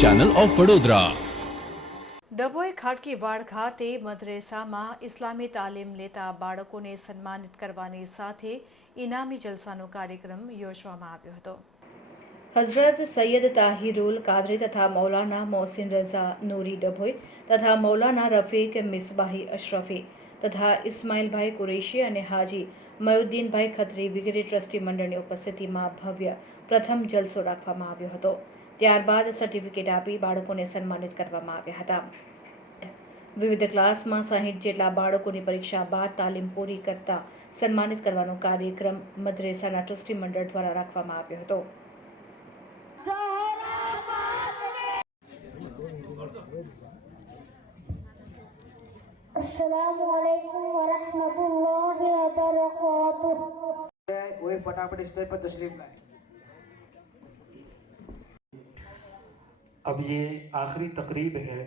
Channel of Vadodara Dabhoi Khatkiwad ખાતે મદ્રેસામાં ઇસ્લામી તાલીમ લેતા બાળકોને સન્માનિત કરવાની સાથે ઇનામી જલસાનો કાર્યક્રમ યોજવામાં આવ્યો હતો. હઝરત સૈયદ તાહિરુલ કાદરી તથા મૌલાના મોહસિન રઝા નૂરી ડભોઈ તથા મૌલાના રફીક મિસબાહી અશરફી તથા ઇસ્માઇલભાઈ કુરેશી અને હાજી મયુદ્દીનભાઈ ખત્રી વગેરે ટ્રસ્ટી મંડળની ઉપસ્થિતિમાં ભવ્ય પ્રથમ જલસો રાખવામાં આવ્યો હતો. ત્યારબાદ સર્ટિફિકેટ આપી બાળકોને સન્માનિત કરવામાં આવ્યા હતા. વિવિધ ક્લાસમાં સાહીઠ જેટલા બાળકોની પરીક્ષા બાદ તાલીમ પૂરી કરતા સન્માનિત કરવાનો કાર્યક્રમ મદ્રેસાના ટ્રસ્ટી મંડળ દ્વારા રાખવામાં આવ્યો હતો. वही फटाफट स्टेज पर तशरीफ़ लाए। अब ये आखिरी तकरीब है।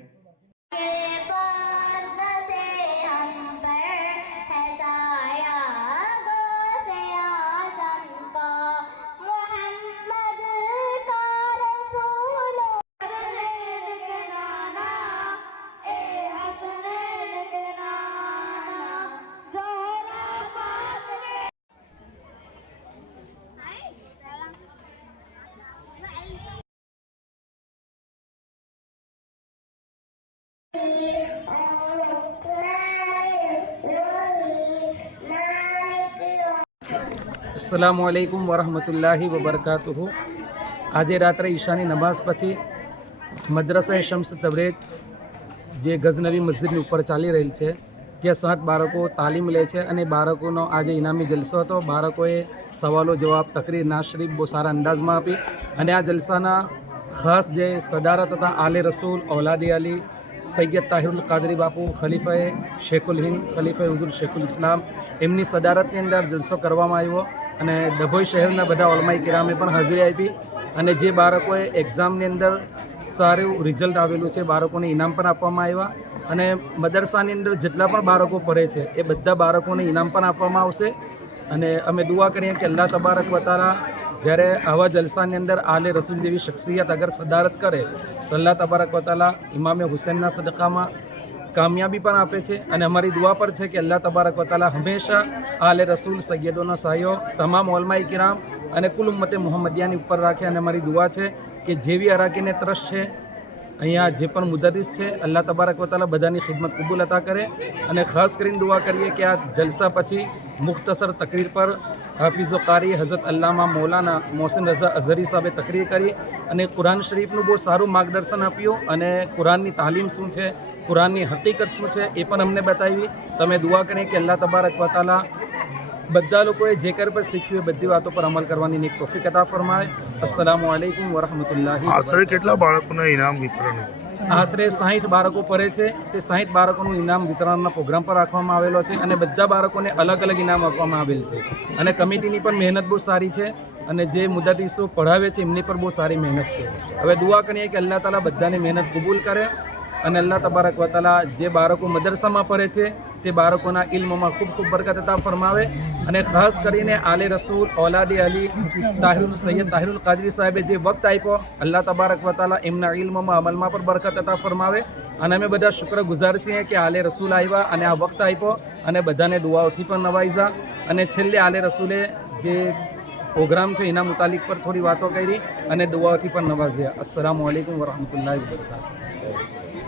અસલામુ અલૈકુમ વરહમતુલ્લાહી વબરકાતુહુ. આજે રાત્રે ઈશાની નમાઝ પછી મદ્રસા શમ્સ તબરેજ જે ગઝનવી મસ્જિદની ઉપર ચાલી રહેલ છે, ત્યાં સાત બાળકો તાલીમ લે છે અને બાળકોનો આજે ઇનામી જલસો હતો. બાળકોએ સવાલો જવાબ, તકરીર નાશરીફ બહુ સારા અંદાજમાં આપી અને આ જલસાના ખાસ જે સદારત હતા, આલે રસૂલ, ઔલાદી અલી સૈયદ તાહિરુલ કાદરી બાપુ, ખલીફાએ શેખુલ હિન્દ, ખલીફાએ હુઝુર શેખુલ ઇસ્લામ, એમની સદારતની અંદર જલસો કરવામાં આવ્યો અને ડભોઈ શહેરના બધા ઓલમાઈ કિરામે પણ હાજરી આપી અને જે બાળકોએ એક્ઝામની અંદર સારું રિઝલ્ટ આવેલું છે, બાળકોને ઇનામ પણ આપવામાં આવ્યા અને મદરસાની અંદર જેટલા પણ બાળકો પડે છે, એ બધા બાળકોને ઇનામ પણ આપવામાં આવશે. અને અમે દુઆ કરીએ કે અલ્લાહ તબારક વતાલા જ્યારે આવા જલસાની અંદર આલે રસૂલ જેવી શખ્સિયત અગર સદારત કરે, તો અલ્લાહ તબારક વતાલા ઇમામે હુસૈનના સદકામાં કામયાબી પણ આપે છે. અને અમારી દુઆ પર છે કે અલ્લાહ તબારક વતાલા હંમેશા આલે રસૂલ, સૈયદોનો સાહીઓ, તમામ ઓલમાઈ કિરામ અને કુલ ઉમ્મતે મોહમ્મદિયાની ઉપર રાખે. અને અમારી દુઆ છે કે જેવી અરાકીને ત્રસ છે અહીંયા જે પણ મુદરીસ છે, અલ્લાહ તબારક વતાલા બધાની ખિદમત કબૂલ અતા કરે. અને ખાસ કરીને દુઆ કરીએ કે આ જલસા પછી મુખ્તસર તકરીર પર હાફિઝો કારી, હઝરત અલ્લામા મૌલાના મોહસિન રઝા અઝહરી સાહેબે તકરીર કરી અને કુરાન શરીફનું બહુ સારું માર્ગદર્શન આપ્યું અને કુરાનની તાલીમ શું છે, કુરાનની હકીકત શું છે એ પણ અમને બતાવી. તમે દુઆ કરીએ કે અલ્લાહ તબારક વતાલા બધા લોકોએ જે કર પર શીખ્યું એ બધી વાતો પર અમલ કરવાની એક તોફીક અતા ફરમાય અસલામુ અલૈકુમ વરહમતુલ્લાહી આશરે કેટલા બાળકોને ઇનામ વિતરણ? આશરે સાહીઠ બાળકો પડે છે. તે સાહીઠ બાળકોનું ઇનામ વિતરણના પ્રોગ્રામ પર રાખવામાં આવેલો છે અને બધા બાળકોને અલગ અલગ ઇનામ આપવામાં આવેલ છે. અને કમિટીની પણ મહેનત બહુ સારી છે અને જે મુદતીસો પઢાવે છે એમની પર બહુ સારી મહેનત છે. હવે દુઆ કરીએ કે અલ્લાહ તાલા બધાની મહેનત કબૂલ કરે અને અલ્લાહ તબારક વતાલા જે બાળકો મદરસામાં પડે છે, તે બાળકોના ઇલ્મમાં ખૂબ ખૂબ બરકત અતા ફરમાવે. અને ખાસ કરીને આલે રસૂલ ઔલાદી અલી તાહિરુલ સૈયદ તાહિરુલ કાદરી સાહેબે જે વક્ત આપ્યો, અલ્લાહ તબારક વતાલા એમના ઇલ્મમાં, અમલમાં પણ બરકત અતા ફરમાવે. અને અમે બધા શુક્ર ગુજાર છીએ કે આલે રસૂલ આવ્યા અને આ વક્ત આપ્યો અને બધાને દુઆઓથી પણ નવાઈજા અને છેલ્લે આલે રસૂલે જે પ્રોગ્રામ છે એના મુતાલિક પર થોડી વાતો કરી અને દુઆઓથી પણ નવાજ્યા અસલામ વાલેકુમ વરહમતુલ્લાહ વબરકાત